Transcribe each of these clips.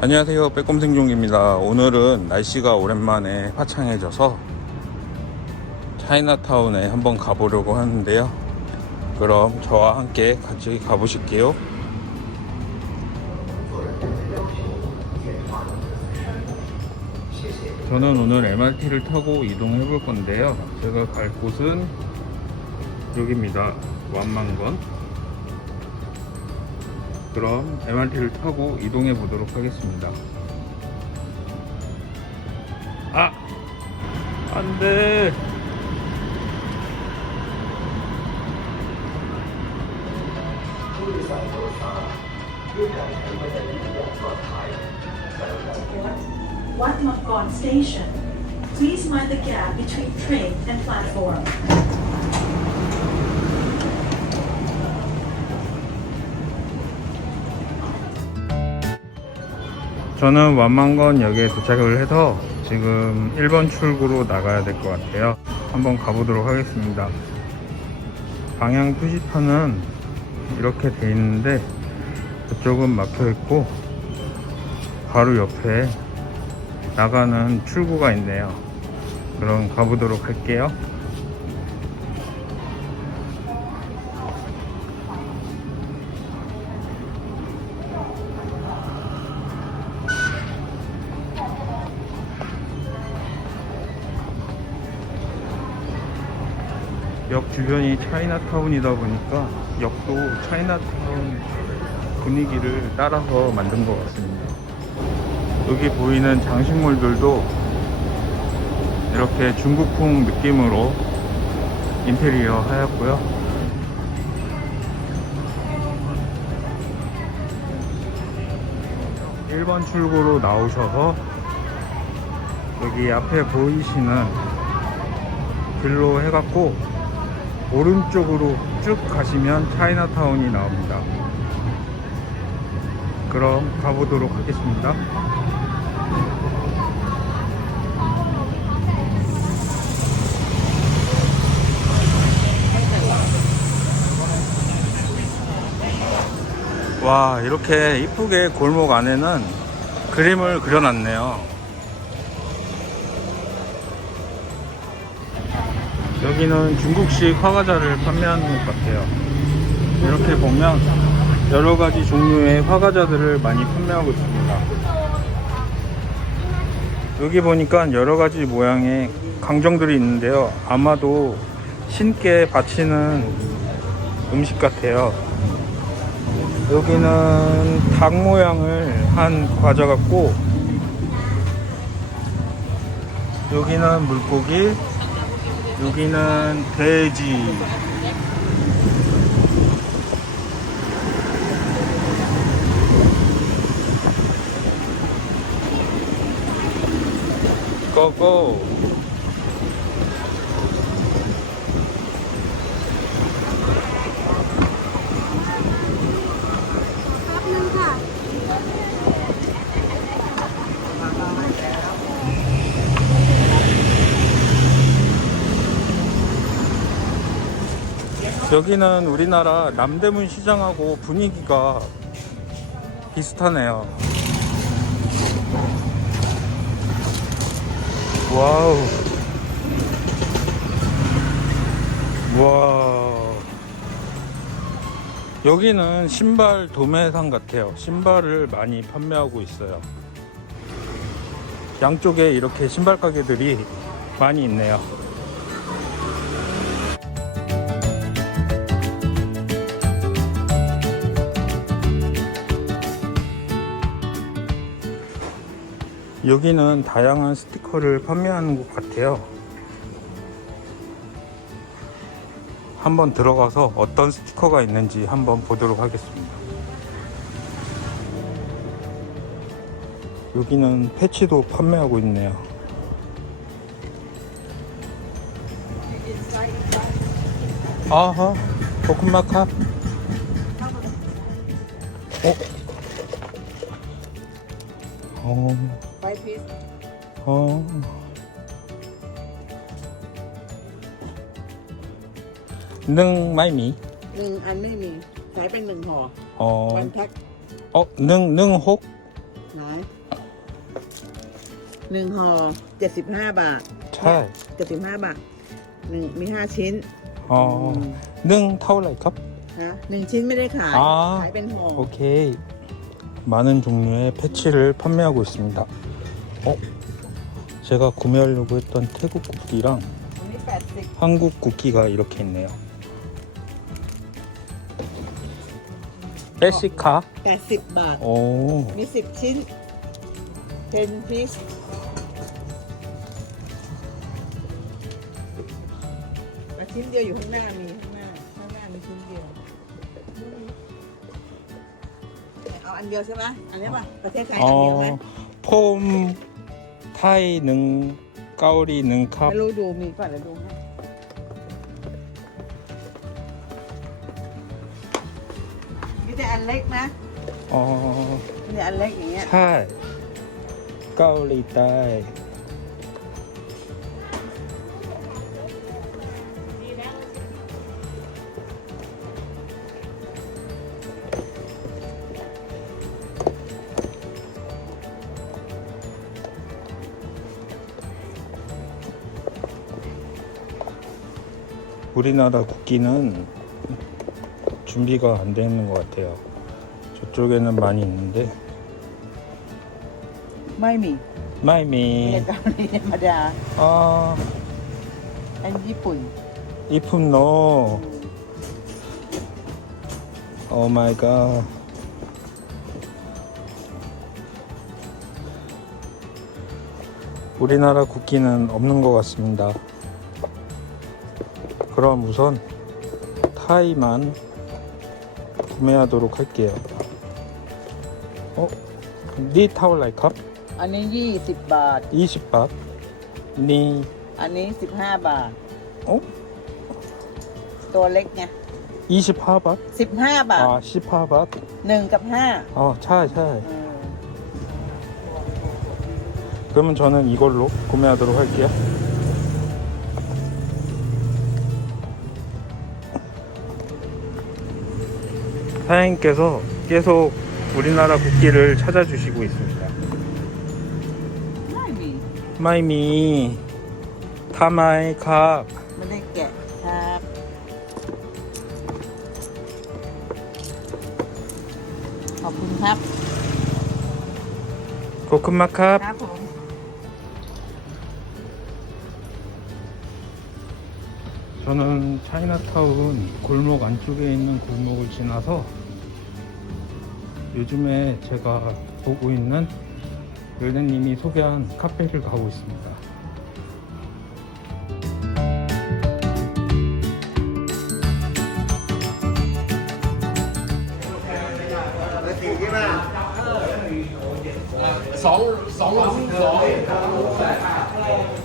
안녕하세요. 빼꼼생종입니다. 오늘은 날씨가 오랜만에 화창해져서 차이나타운에 한번 가보려고 하는데요. 그럼 저와 함께 같이 가보실게요. 저는 오늘 MRT를 타고 이동해 볼 건데요. 제가 갈 곳은 여기입니다. 완만건 그럼 MRT를 타고 이동해 보도록 하겠습니다. 아! 안 돼! 저는 완만건역에 도착을 해서 지금 1번 출구로 나가야 될 것 같아요. 한번 가보도록 하겠습니다. 방향 표지판은 이렇게 돼 있는데 그쪽은 막혀 있고 바로 옆에 나가는 출구가 있네요. 그럼 가보도록 할게요. 역 주변이 차이나타운이다 보니까 역도 차이나타운 분위기를 따라서 만든 것 같습니다. 여기 보이는 장식물들도 이렇게 중국풍 느낌으로 인테리어 하였고요. 일번 출구로 나오셔서 여기 앞에 보이시는 길로 해갖고 오른쪽으로 쭉 가시면 차이나타운이 나옵니다. 그럼 가보도록 하겠습니다. 와, 이렇게 이쁘게 골목 안에는 그림을 그려놨네요. 여기는 중국식 화과자를 판매하는 것 같아요. 이렇게 보면 여러 가지 종류의 화과자들을 많이 판매하고 있습니다. 여기 보니까 여러 가지 모양의 강정들이 있는데요. 아마도 신께 바치는 음식 같아요. 여기는 닭 모양을 한 과자 같고 여기는 물고기 여기는 돼지. 고고 여기는 우리나라 남대문 시장하고 분위기가 비슷하네요. 와우. 와. 여기는 신발 도매상 같아요. 신발을 많이 판매하고 있어요. 양쪽에 이렇게 신발 가게들이 많이 있네요. 여기는 다양한 스티커를 판매하는 곳 같아요. 한번 들어가서 어떤 스티커가 있는지 한번 보도록 하겠습니다. 여기는 패치도 판매하고 있네요. 아하, 볶음마카. 어? 어. Five piece. 어. 능 마이미. หนึ่งอันไม่มีขายเป็นหนึ่งห่อ 어. วันแพ็ค 어, 능 능혹. ไหนหนึ่งห่อเจ็ดสิบห้าบาท ใช่ เจ็ดสิบห้าบาทหนึ่งมีห้าชิ้น อ๋อนึ่งเท่าไหร่ครับ ฮะหนึ่งชิ้นไม่ได้ขาย อ่า ขายเป็นห่อ 오케이. 많은 종류의 패치를 판매하고 있습니다. 어? 제가 구매하려고 했던 태국 국기랑 อันนี้แปดสิบ 한국 국기가 이렇게 있네요. 빼시카? แปดสิบบาท 오, มีสิบชิ้น เป็นพีซชิ้นเดียวอยู่ข้างหน้ามีข้างหน้า ข้างหน้ามีชิ้นเดียวเอาอันเดียวใช่ไหมอันนี้ป่ะ ประเทศไทยอันเดียวไหม 어, 폼, ไทยหนึ่งเกาหลีหนึ่งครับ ไม่รู้ดูมีก่อนแล้วดูให้มีแต่อันเล็กนะอ๋อมีแตอันเล็กอย่างเงี้ย ใช่ เกาหลีใต้ 우리나라 국기는 준비가 안 돼 있는 것 같아요. 저쪽에는 많이 있는데. 마이미. 마이미. 네, 맞아. 아. 이쁜. 이쁜 너. 오 마이 갓. 우리나라 국기는 없는 것 같습니다. 그럼 우선 타이만 구매하도록 할게요. 어? 니 타올라이 컵? อันนี้ยี่สิบบาท 20밭 니 อันนี้สิบห้าบาท 어? ตัวเล็กไง 25밭? สิบห้าบาท 아 15밭? หนึ่งกับห้า 어 차이 차이 เออ 그러면 저는 이걸로 구매하도록 할게요. 사장님께서 계속 우리나라 국기를 찾아주시고 있습니다. 마이미. 타마이 갑 만날게 갑ขอบคุณครับ 고쿤마 컵 ครับผม 저는 차이나타운 골목 안쪽에 있는 골목을 지나서 요즘에 제가 보고 있는 열대님이 소개한 카페를 가고 있습니다.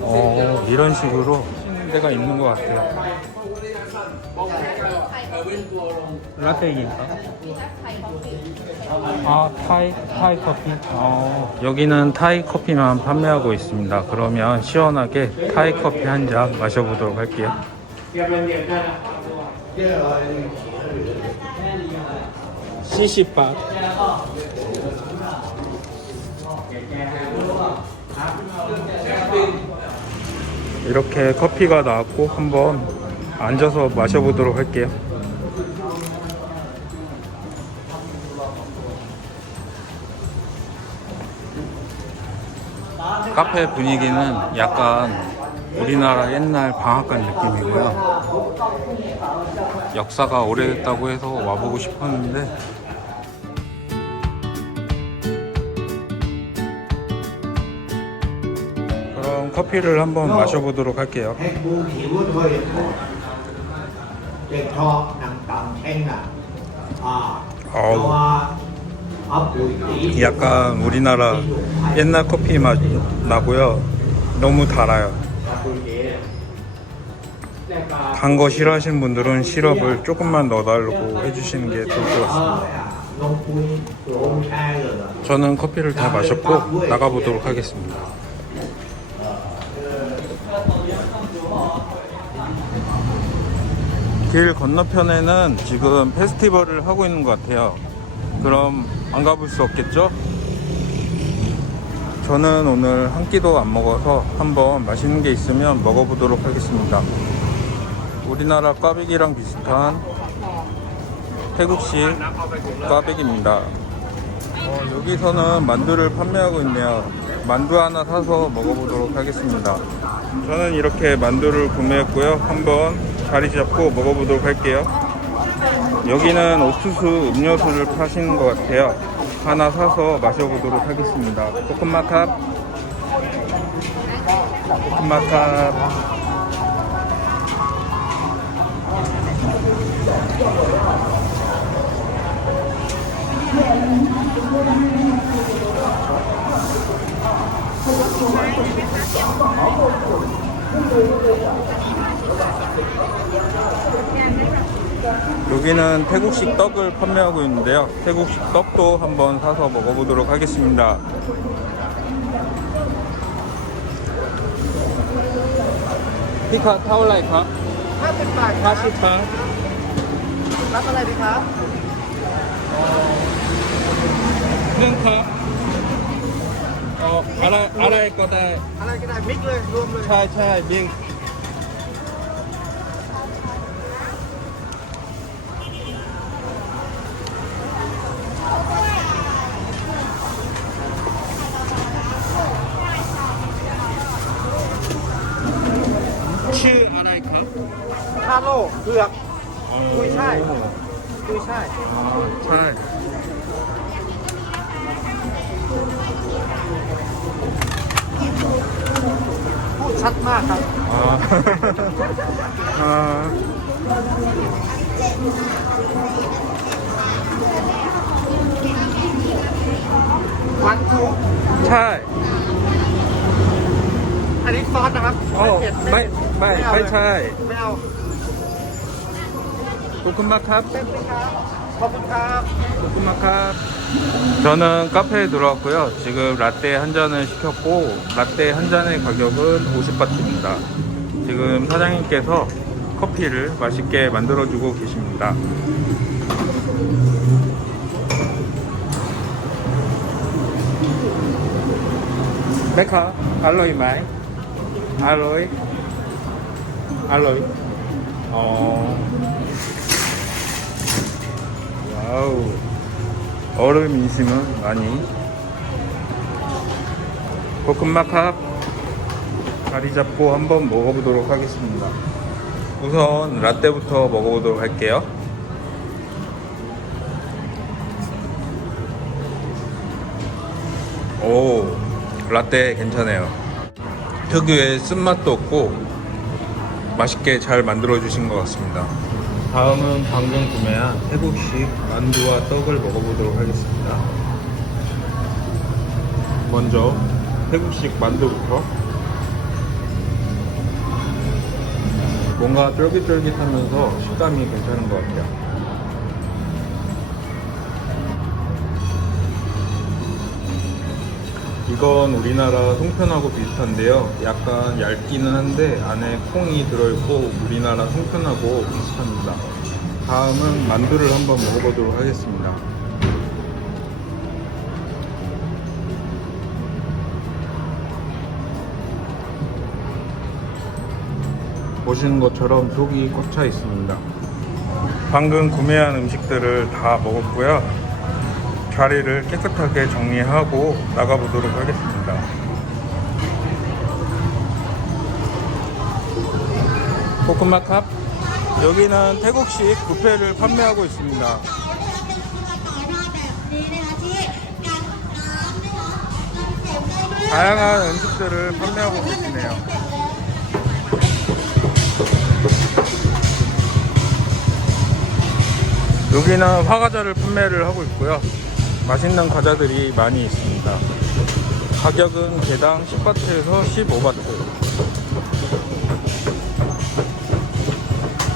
어, 이런 식으로 데가 있는 것 같아요. 라떼인가? 아, 타이, 타이 커피? 어, 여기는 타이 커피만 판매하고 있습니다. 그러면 시원하게 타이 커피 한 잔 마셔보도록 할게요. 시시밥. 이렇게 커피가 나왔고 한번 앉아서 마셔보도록 할게요. 카페 분위기는 약간 우리나라 옛날 방앗간 느낌이고요. 역사가 오래됐다고 해서 와보고 싶었는데 그럼 커피를 한번 마셔보도록 할게요. Cho nằm tầm em là à cho 약간 우리나라 옛날 커피 맛 나고요. 너무 달아요. 단 거 싫어하시는 분들은 시럽을 조금만 넣어달라고 해주시는 게 좋을 것 같습니다. 저는 커피를 다 마셨고 나가보도록 하겠습니다. 길 건너편에는 지금 페스티벌을 하고 있는 것 같아요. 그럼 안 가볼 수 없겠죠? 저는 오늘 한 끼도 안 먹어서 한번 맛있는 게 있으면 먹어보도록 하겠습니다. 우리나라 꽈배기랑 비슷한 태국식 꽈배기입니다. 어, 여기서는 만두를 판매하고 있네요. 만두 하나 사서 먹어보도록 하겠습니다. 저는 이렇게 만두를 구매했고요. 한번 자리 잡고 먹어보도록 할게요. 여기는 옥수수 음료수를 파시는 것 같아요. 하나 사서 마셔보도록 하겠습니다. 코코마캅. 코코마캅. 여기는 태국식 떡을 판매하고 있는데요. 태국식 떡도 한번 사서 먹어보도록 하겠습니다. 피카 타올라이카? 50 บาท 파시카? รับอะไรดีครับ 크카? 어, 알아, 알아할 거다. อะไรก็ได้ มิกเลยรวมเลย 차 ชื่ออะไรครับคาโลเผือก คุยใช่คุยใช่ใช่พูดชัดมากครับ อ๋อวันทู ใช่ อันนี้ซอสนะครับโอ้เผ็ดไม่ไม่ไม่ใช่ ไม่เอาขอบคุณมากครับ เผ็ดไหมครับขอบคุณครับ ขอบคุณมากครับ 저는 카페에 들어왔고요. 지금 라떼 한 잔을 시켰고 라떼 한 잔의 가격은 50바트입니다. 지금 사장님께서 커피를 맛있게 만들어주고 계십니다. 메카 알로이 마이 알로이? 알로이? 어. 와우. 얼음 인심은 많이. 볶음밥합 자리 잡고 한번 먹어보도록 하겠습니다. 우선 라떼부터 먹어보도록 할게요. 오 라떼 괜찮아요 특유의 쓴맛도 없고 맛있게 잘 만들어 주신 것 같습니다 다음은 방금 구매한 태국식 만두와 떡을 먹어보도록 하겠습니다. 먼저 태국식 만두부터 뭔가 쫄깃쫄깃하면서 식감이 괜찮은 것 같아요. 이건 우리나라 송편하고 비슷한데요. 약간 얇기는 한데 안에 콩이 들어있고 우리나라 송편하고 비슷합니다. 다음은 만두를 한번 먹어보도록 하겠습니다. 보시는 것처럼 속이 꽉 차 있습니다. 방금 구매한 음식들을 다 먹었고요. 자리를 깨끗하게 정리하고 나가보도록 하겠습니다. 코코마캅 여기는 태국식 뷔페를 판매하고 있습니다. 다양한 음식들을 판매하고 계시네요. 여기는 화과자를 판매를 하고 있고요. 맛있는 과자들이 많이 있습니다. 가격은 개당 10바트에서 15바트.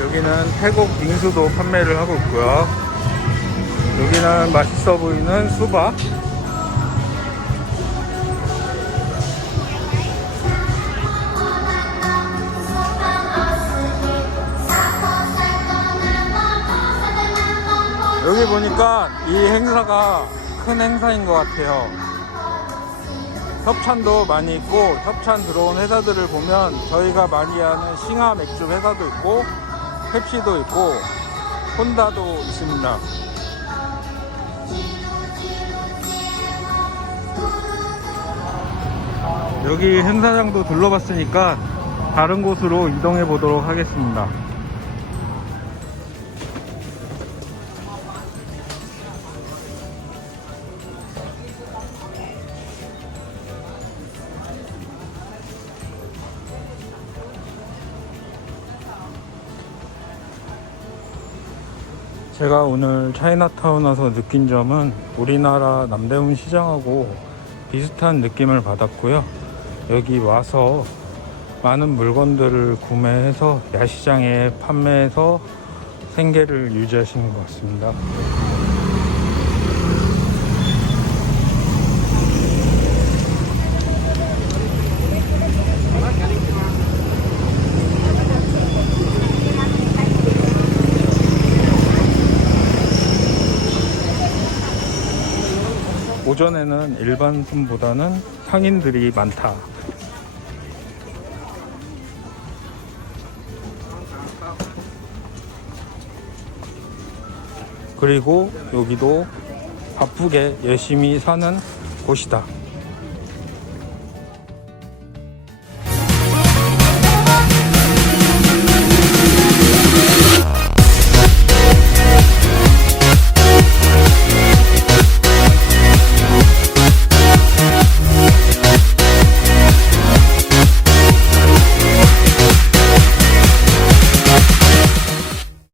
여기는 태국 빙수도 판매를 하고 있고요. 여기는 맛있어 보이는 수박. 여기 보니까 이 행사가 큰 행사인 것 같아요. 협찬도 많이 있고 협찬 들어온 회사들을 보면 저희가 많이 아는 싱하 맥주 회사도 있고 펩시도 있고 혼다도 있습니다. 여기 행사장도 둘러봤으니까 다른 곳으로 이동해 보도록 하겠습니다. 제가 오늘 차이나타운 와서 느낀 점은 우리나라 남대문 시장하고 비슷한 느낌을 받았고요. 여기 와서 많은 물건들을 구매해서 야시장에 판매해서 생계를 유지하시는 것 같습니다. 오전에는 일반 순보다는 상인들이 많다. 그리고 여기도 바쁘게 열심히 사는 곳이다.